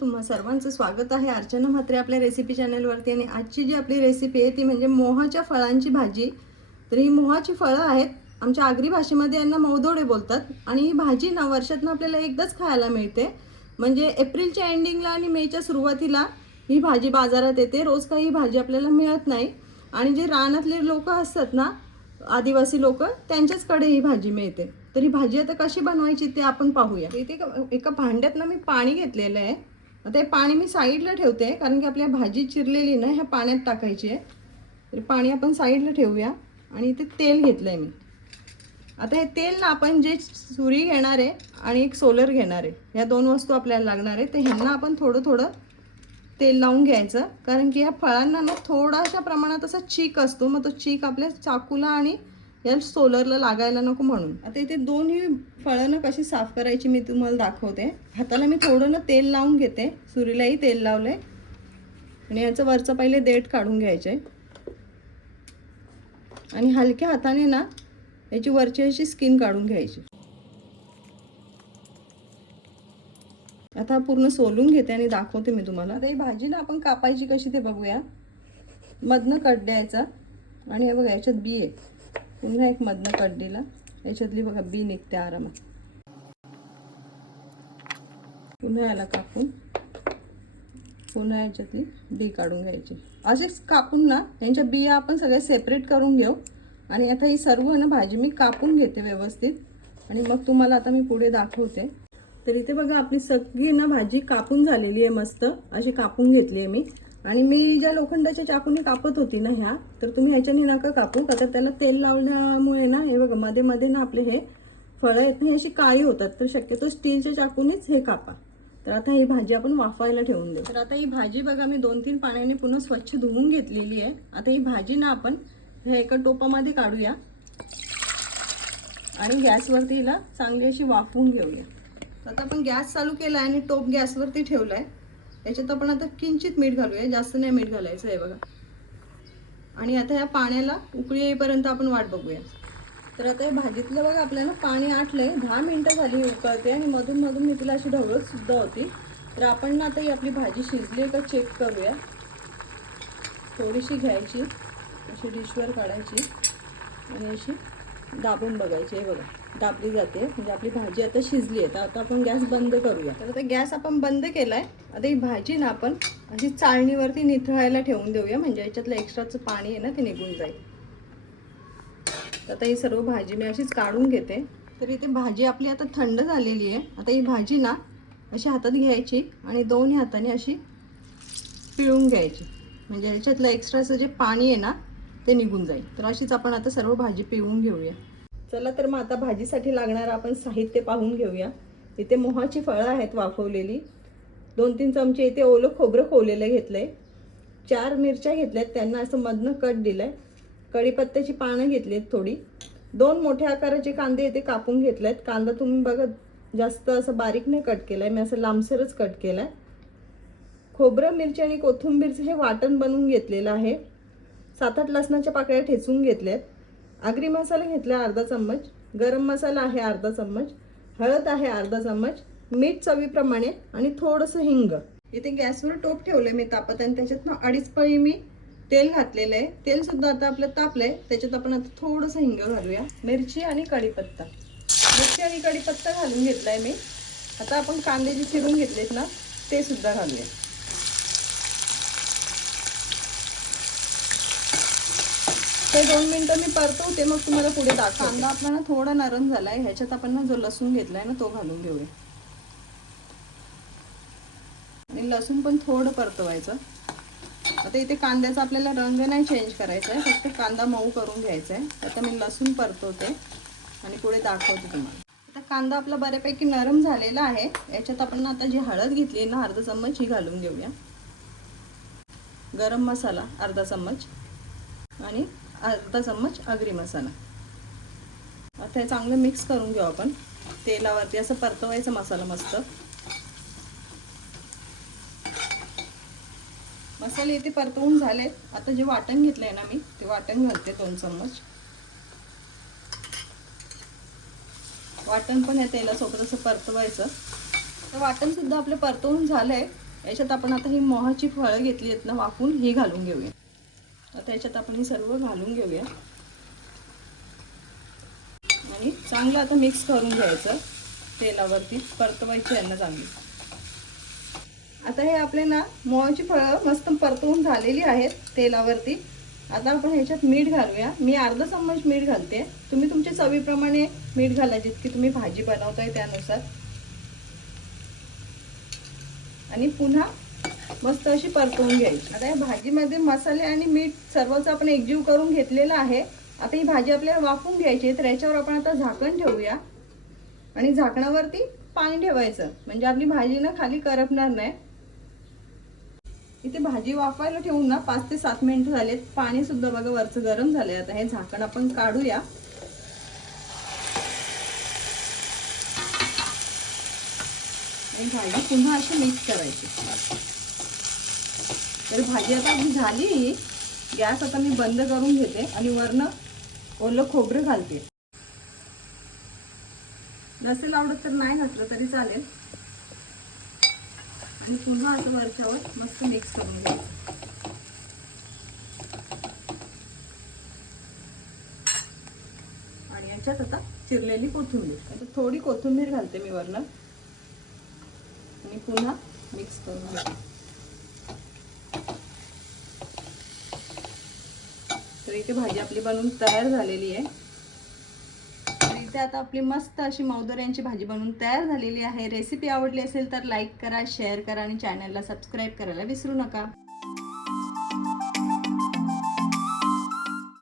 तुम्हा सर्वांचं स्वागत आहे अर्चना म्हात्रे आपल्या रेसिपी चॅनलवरती आणि आजची जी आपली रेसिपी आहे ती म्हणजे मोहाच्या फळांची भाजी. तर ही मोहाची फळं आहेत आमच्या आगरी भाषेमध्ये यांना मौदोडे बोलतात. आणि ही भाजी ना वर्षातनं आपल्याला एकदाच खायला मिळते. म्हणजे एप्रिलच्या एंडिंगला आणि मेच्या सुरुवातीला ही भाजी बाजारात येते. रोज काही ही भाजी आपल्याला मिळत नाही. आणि जे रानातले लोक असतात ना आदिवासी लोक त्यांच्याचकडे ही भाजी मिळते. तर ही भाजी आता कशी बनवायची ते आपण पाहूया. इथे एका- एका भांड्यात ना मी पाणी घेतलेलं आहे. आता हे पाणी मी साईडला ठेवते कारण की आपल्या भाजी चिरलेली ना ह्या पाण्यात टाकायची आहे. तर पाणी आपण साईडला ठेवूया आणि इथे तेल घेतलं आहे मी. आता हे तेल ना आपण जे सुरी घेणार आहे आणि एक सोलर घेणार आहे ह्या दोन वस्तू आपल्याला लागणार आहे तर ह्यांना आपण थोडं थोडं तेल लावून घ्यायचं. कारण की ह्या फळांना ना थोडाशा प्रमाणात असा चीक असतो मग तो चीक आपल्या चाकूला आणि या सोलरला लागायला नको म्हणून. आता इथे दोन्ही फळं ना कशी साफ करायची मी तुम्हाला दाखवते. हाताला मी थोडं ना तेल लावून घेते. सुरीलाही तेल लावलंय. आणि याचं वरचं पहिले देठ काढून घ्यायचे आणि हलक्या हाताने ना याची वरची अशी स्किन काढून घ्यायची. आता पूर्ण सोलून घेते आणि दाखवते मी तुम्हाला. आता ही भाजी ना आपण कापायची कशी ते बघूया. मधनं कट द्यायचा. आणि हे बघा याच्यात बी आहे. पुन्हा एक मधनं कट दिला. याच्यातली बघा बी निघते आरामात. पुन्हा याला कापून पुन्हा याच्यातली बी काढून घ्यायची. असेच कापून ना यांच्या बिया आपण सगळ्या सेपरेट करून घेऊ. आणि आता ही सर्व ना भाजी मी कापून घेते व्यवस्थित. आणि मग तुम्हाला आता मी पुढे दाखवते. तर इथे बघा आपली सगळी ना भाजी कापून झालेली आहे मस्त. अशी कापून घेतली आहे मी. आणि मी ज्या लोखंडाच्या चाकूने कापत होती ना ह्या तर तुम्ही ह्याच्याने नका कापू का तर त्याला तेल लावल्यामुळे ना हे बघा मध्ये मध्ये ना आपले हे फळं आहेत ना अशी काळी होतात. तर शक्यतो स्टीलच्या चाकूनेच हे कापा. तर आता ही भाजी आपण वाफायला ठेवून देऊ. तर आता ही भाजी बघा मी दोन तीन पाण्याने पुन्हा स्वच्छ धुवून घेतलेली आहे. आता ही भाजी ना आपण ह्या एका टोपामध्ये काढूया. आणि गॅसवरती हिला चांगली अशी वाफवून घेऊया. आता आपण गॅस चालू केला आहे आणि टोप गॅसवरती ठेवला आहे याच्यात आपण आता किंचित मीठ घालूया जास्त नाही मीठ घालायचं आहे बघा. आणि आता ह्या पाण्याला उकळी येईपर्यंत आपण वाट बघूया. तर आता या भाजीतलं बघा आपल्याला पाणी आटलंय दहा मिनटं झाली उकळते आणि मधून मधून मी तिला अशी ढवळत सुद्धा होती. तर आपण ना आता ही आपली भाजी शिजली का चेक करूया. थोडीशी घ्यायची अशी डिशवर काढायची आणि अशी दाबून बघायची हे बघा. दाबली जाते. म्हणजे आपली भाजी आता शिजली आहे. तर आता आपण गॅस बंद करूया. तर आता गॅस आपण बंद केलाय. आता ही भाजी ना आपण अशी चाळणीवरती निथळायला ठेवून देऊया. म्हणजे याच्यातलं एक्स्ट्राचं पाणी आहे ना ते निघून जाईल. तर आता ही सर्व भाजी मी अशीच काढून घेते. तर इथे भाजी आपली आता थंड झालेली आहे. आता ही भाजी ना अशी हातात घ्यायची आणि दोन्ही हाताने अशी पिळून घ्यायची. म्हणजे याच्यातलं एक्स्ट्राचं जे पाणी आहे ना ते निघून जाईल. तर अशीच आपण आता सर्व भाजी पिळून घेऊया. चला तर मग आता भाजीसाठी लागणारं आपण साहित्य पाहून घेऊया. इथे मोहाची फळं आहेत वाफवलेली. दोन तीन चमचे इथे ओलं खोबरं खोवलेलं घेतलंय. चार मिरच्या घेतल्यात त्यांना असं मधनं कट दिलं आहे कढीपत्त्याची पानं घेतली आहेत थोडी. दोन मोठ्या आकाराचे कांदे इथे कापून घेतले आहेत कांदा तुम्ही बघत जास्त असं बारीक नाही कट केलाय. मी असं लांबसरच कट केलाय. खोबरं मिरची आणि कोथिंबीरचं हे वाटण बनवून घेतलेलं आहे. सात आठ लसणाच्या पाकळ्या ठेचून घेतल्यात. आगरी मसाला घेतला अर्धा चम्मच गरम मसाला आहे अर्धा चम्मच हळद आहे अर्धा चम्मच मीठ चवीप्रमाणे आणि थोडंसं हिंग. इथे गॅसवर टोप ठेवलं मी तापत आणि त्याच्यात ना अडीच पळी मी तेल घातलेलं आहे. तेल सुद्धा आता आपलं तापलंय. त्याच्यात आपण आता थोडंसं हिंग घालूया. मिरची आणि कढीपत्ता. मिरची आणि कढीपत्ता घालून घेतलाय मी. आता आपण कांदे जे चिरून घेतलेत ना ते सुद्धा घालूया. ते दोन मिनिटं मी परतवते मग तुम्हाला पुढे दाखव कांदा आपला ना थोडा नरम झालाय ह्याच्यात आपण ना जो लसूण घेतलाय ना तो घालून घेऊया. आणि लसूण पण थोडं परतवायचं. आता इथे कांद्याचा आपल्याला रंग नाही चेंज करायचा आहे फक्त कांदा मऊ करून घ्यायचा आहे आता मी लसूण परतवते आणि पुढे दाखवते तुम्हाला. आता कांदा आपला बऱ्यापैकी नरम झालेला आहे. याच्यात आपण आता जी हळद घेतली ना अर्धा चम्मच ही घालून घेऊया. गरम मसाला अर्धा चम्मच. आणि अर्धा चम्मच आगरी मसाला. आता हे चांगलं मिक्स करून घेऊ आपण. तेलावरती असं परतवायचं मसाला मस्त. मसाले इथे परतवून झाले. आता जे वाटण घेतलंय ना मी ते वाटण घालते दोन चम्मच. वाटण पण या तेलासोबत असं परतवायचं. तर वाटण सुद्धा आपलं परतवून झालंय. याच्यात आपण आता ही मोहाची फळं घेतली आहेत ना वाफून ही घालून घेऊया. आता याच्यात आपण सर्व घालून घेऊया. आणि चांगलं आता मिक्स करून घ्यायचं तेलावरती. परतवायची यांना चांगली. आता हे आपले ना मोहाची फळं मस्त परतवून झालेली आहेत तेलावरती. आता आपण ह्याच्यात मीठ घालूया. मी अर्धा चम्मच मीठ घालते. तुम्ही तुमच्या चवीप्रमाणे मीठ घाला जितकी तुम्ही भाजी बनवताय त्यानुसार. आणि पुन्हा मस्त अशी परतवून घ्यायची. आता या भाजीमध्ये मसाले आणि मीठ सर्वच आपण एकजीव करून घेतलेलं आहे. आता ही भाजी आपल्याला वाफवून घ्यायची आहे तर याच्यावर आपण आता झाकण ठेवूया. आणि झाकणावरती पाणी ठेवायचं. म्हणजे आपली भाजी ना खाली करपणार नाही. इथे भाजी वाफायला ठेवून ना पाच ते सात मिनिटं झालेत. पाणी सुद्धा बघा वरचं गरम झालंय. आता हे झाकण आपण काढूया. भाजी पुन्हा अशी मिक्स करायची. तर भाजी आता आपली झाली. गॅस आता मी बंद करून घेते आणि वरनं ओलं खोबरं घालते. नसेल आवडत तर नाही घातलं तरी चालेल. आणि पुन्हा असं वरच्यावर मस्त मिक्स करून घ्यायचं. आणि याच्यात आता चिरलेली कोथिंबीर. आता थोडी कोथिंबीर घालते मी वरनं. आणि पुन्हा मिक्स करून घेते तर इथे भाजी आपली बनवून तयार झालेली आहे. तर इथे आता आपली मस्त अशी मौदोऱ्यांची भाजी बनवून तयार झालेली आहे. रेसिपी आवडली असेल तर लाईक करा शेअर करा आणि चॅनलला सबस्क्राईब करायला विसरू नका.